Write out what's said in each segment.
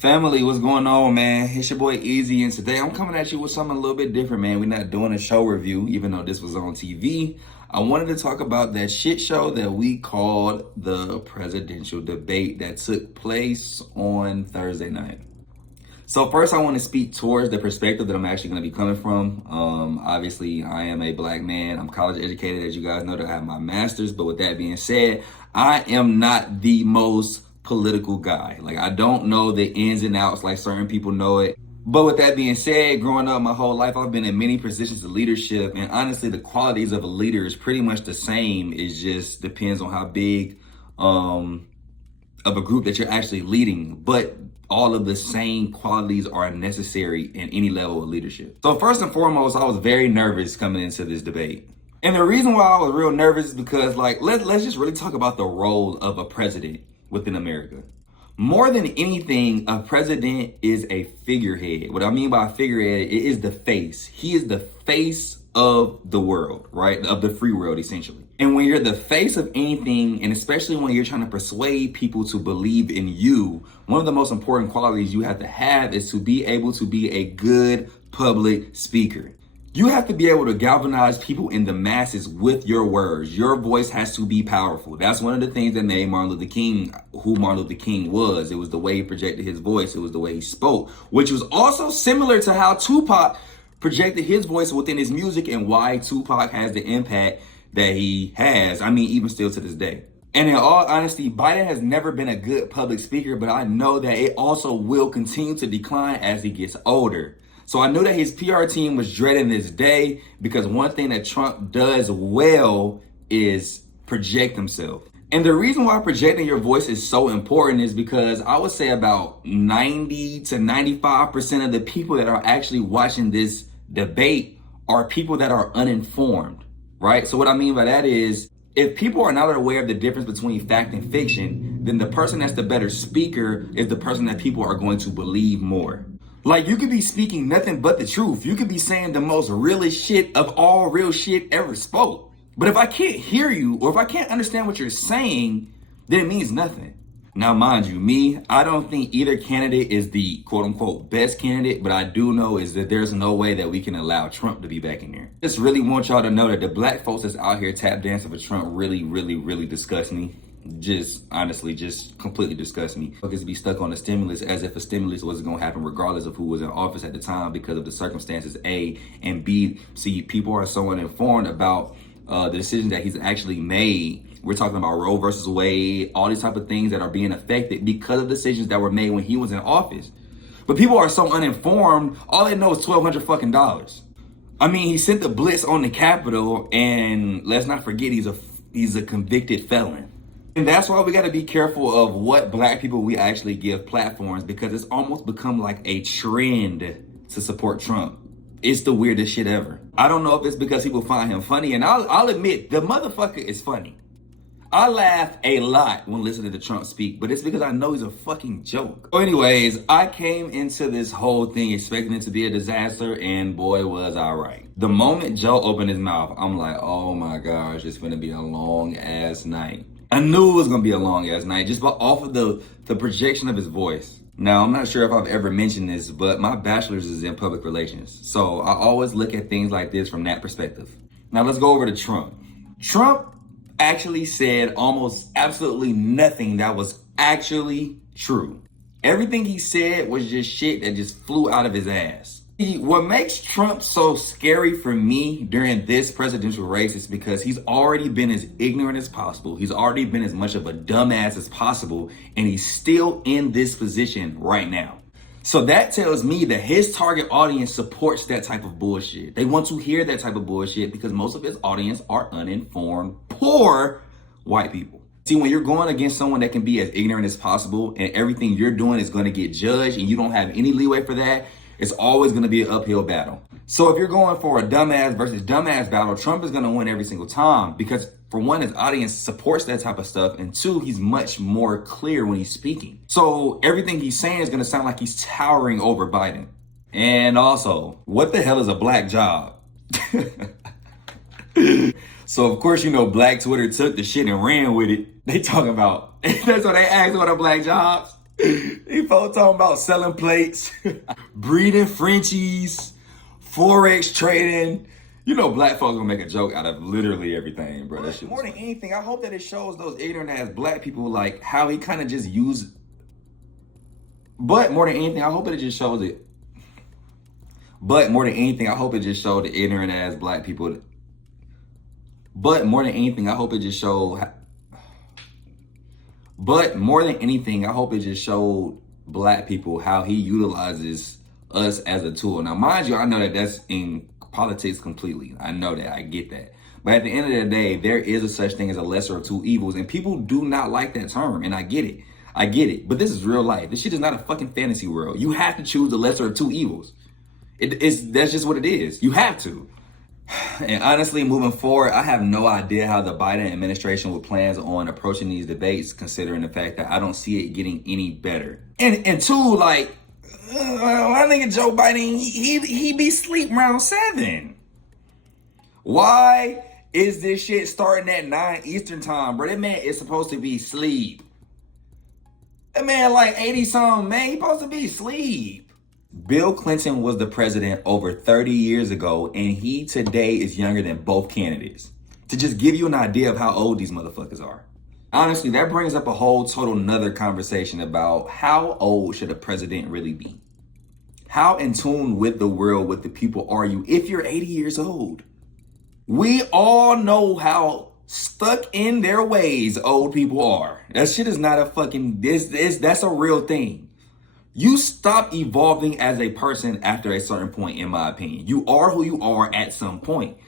Family, what's going on, man? It's your boy EaZy, and today I'm coming at you with something a little bit different, man. We're not doing a show review, even though this was on TV. I wanted to talk about that shit show that we called the presidential debate that took place on Thursday night. So first, I want to speak towards the perspective that I'm actually going to be coming from. Obviously, I am a black man. I'm college educated, as you guys know, that I have my master's. But with that being said, I am not the most political guy. Like, I don't know the ins and outs like certain people know it. But with that being said, growing up my whole life, I've been in many positions of leadership. And honestly, the qualities of a leader is pretty much the same. It just depends on how big of a group that you're actually leading. But all of the same qualities are necessary in any level of leadership. So first and foremost, I was very nervous coming into this debate. And the reason why I was real nervous is because, like, let's just really talk about the role of a president within America. More than anything, a president is a figurehead. What I mean by figurehead, it is the face. He is the face of the world, right? Of the free world, essentially. And when you're the face of anything, and especially when you're trying to persuade people to believe in you, one of the most important qualities you have to have is to be able to be a good public speaker. You have to be able to galvanize people in the masses with your words. Your voice has to be powerful. That's one of the things that made Martin Luther King who Martin Luther King was. It was the way he projected his voice. It was the way he spoke, which was also similar to how Tupac projected his voice within his music and why Tupac has the impact that he has. I mean, even still to this day. And in all honesty, Biden has never been a good public speaker, but I know that it also will continue to decline as he gets older. So I knew that his PR team was dreading this day because one thing that Trump does well is project himself. And the reason why projecting your voice is so important is because I would say about 90 to 95% of the people that are actually watching this debate are people that are uninformed, right? So what I mean by that is, if people are not aware of the difference between fact and fiction, then the person that's the better speaker is the person that people are going to believe more. Like, you could be speaking nothing but the truth. You could be saying the most realest shit of all real shit ever spoke. But if I can't hear you, or if I can't understand what you're saying, then it means nothing. Now, mind you, I don't think either candidate is the quote unquote best candidate, but I do know is that there's no way that we can allow Trump to be back in there. Just really want y'all to know that the black folks that's out here tap dancing for Trump really disgust me. Just honestly, just completely disgusts me. Because to be stuck on a stimulus as if a stimulus wasn't going to happen regardless of who was in office at the time because of the circumstances, A, and B, see, people are so uninformed about the decisions that he's actually made. We're talking about Roe versus Wade, all these type of things that are being affected because of decisions that were made when he was in office. But people are so uninformed, all they know is $1,200 fucking dollars. I mean, he sent the blitz on the Capitol, and let's not forget he's a convicted felon. And that's why we got to be careful of what black people we actually give platforms, because it's almost become like a trend to support Trump. It's the weirdest shit ever. I don't know if it's because people find him funny, and I'll admit, the motherfucker is funny. I laugh a lot when listening to Trump speak, but it's because I know he's a fucking joke. So anyways, I came into this whole thing expecting it to be a disaster, and boy, was I right. The moment Joe opened his mouth, I'm like, oh my gosh, it's gonna be a long ass night. I knew it was gonna be a long ass night just off of the projection of his voice. Now, I'm not sure if I've ever mentioned this, but my bachelor's is in public relations. So I always look at things like this from that perspective. Now let's go over to Trump. Trump actually said almost absolutely nothing that was actually true. Everything he said was just shit that just flew out of his ass. What makes Trump so scary for me during this presidential race is because he's already been as ignorant as possible. He's already been as much of a dumbass as possible, and he's still in this position right now. So that tells me that his target audience supports that type of bullshit. They want to hear that type of bullshit because most of his audience are uninformed, poor white people. See, when you're going against someone that can be as ignorant as possible and everything you're doing is going to get judged and you don't have any leeway for that, it's always going to be an uphill battle. So if you're going for a dumbass versus dumbass battle, Trump is going to win every single time because, for one, his audience supports that type of stuff, and two, he's much more clear when he's speaking. So everything he's saying is going to sound like he's towering over Biden. And also, what the hell is a black job? So of course, you know, Black Twitter took the shit and ran with it. They talking about, that's what they asked, what are black jobs? These folks talking about selling plates, breeding Frenchies, Forex trading. You know, black folks gonna make a joke out of literally everything, bro. That shit more than anything, I hope that it shows those ignorant ass black people like how he kind of just used. But more than anything, I hope that it just shows it. But more than anything, I hope it just showed the ignorant ass black people. But more than anything, I hope it just showed. But more than anything, I hope it just showed black people how he utilizes us as a tool. Now, mind you, I know that that's in politics completely. I know that. I get that. But at the end of the day, there is a such thing as a lesser of two evils. And people do not like that term. And I get it. I get it. But this is real life. This shit is not a fucking fantasy world. You have to choose the lesser of two evils. That's just what it is. You have to. And honestly, moving forward, I have no idea how the Biden administration would plans on approaching these debates, considering the fact that I don't see it getting any better. And two, like, I think Joe Biden, he be sleep around 7. Why is this shit starting at 9 Eastern time, bro? That man is supposed to be sleep. That man like 80 something, man. He supposed to be sleep. Bill Clinton was the president over 30 years ago, and he today is younger than both candidates. To just give you an idea of how old these motherfuckers are. Honestly, that brings up a whole total nother conversation about how old should a president really be? How in tune with the world, with the people are you if you're 80 years old? We all know how stuck in their ways old people are. That shit is not a fucking, that's a real thing. You stop evolving as a person after a certain point, in my opinion. You are who you are at some point.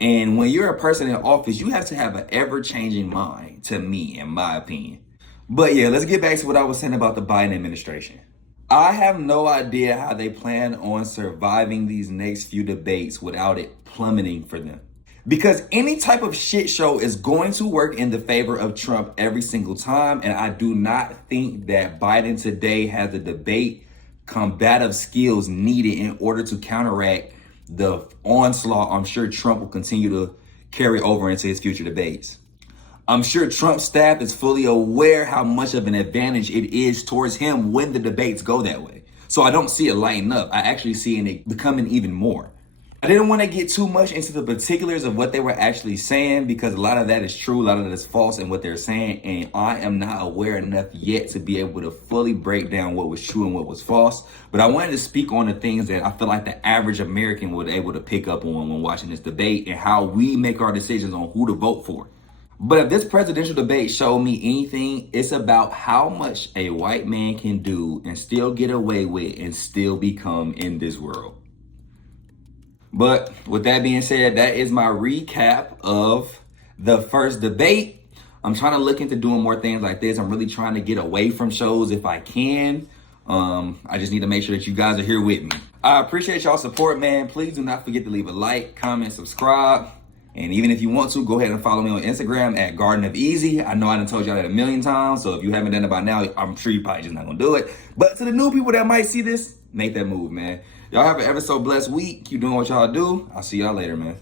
And when you're a person in office, you have to have an ever-changing mind, to me, in my opinion. But yeah, let's get back to what I was saying about the Biden administration. I have no idea how they plan on surviving these next few debates without it plummeting for them. Because any type of shit show is going to work in the favor of Trump every single time. And I do not think that Biden today has the debate combative skills needed in order to counteract the onslaught I'm sure Trump will continue to carry over into his future debates. I'm sure Trump's staff is fully aware how much of an advantage it is towards him when the debates go that way. So I don't see it lighting up. I actually see it becoming even more. I didn't want to get too much into the particulars of what they were actually saying because a lot of that is true, a lot of that is false in what they're saying, and I am not aware enough yet to be able to fully break down what was true and what was false. But I wanted to speak on the things that I feel like the average American would be able to pick up on when watching this debate and how we make our decisions on who to vote for. But if this presidential debate showed me anything, it's about how much a white man can do and still get away with and still become in this world. But with that being said, that is my recap of the first debate. I'm trying to look into doing more things like this. I'm really trying to get away from shows if I can. I just need to make sure that you guys are here with me. I appreciate y'all's support, man. Please do not forget to leave a like, comment, subscribe. And even if you want to, go ahead and follow me on Instagram at Garden of EaZy. I know I done told y'all that a million times. So if you haven't done it by now, I'm sure you're probably just not going to do it. But to the new people that might see this, make that move, man. Y'all have an ever so blessed week. Keep doing what y'all do. I'll see y'all later, man.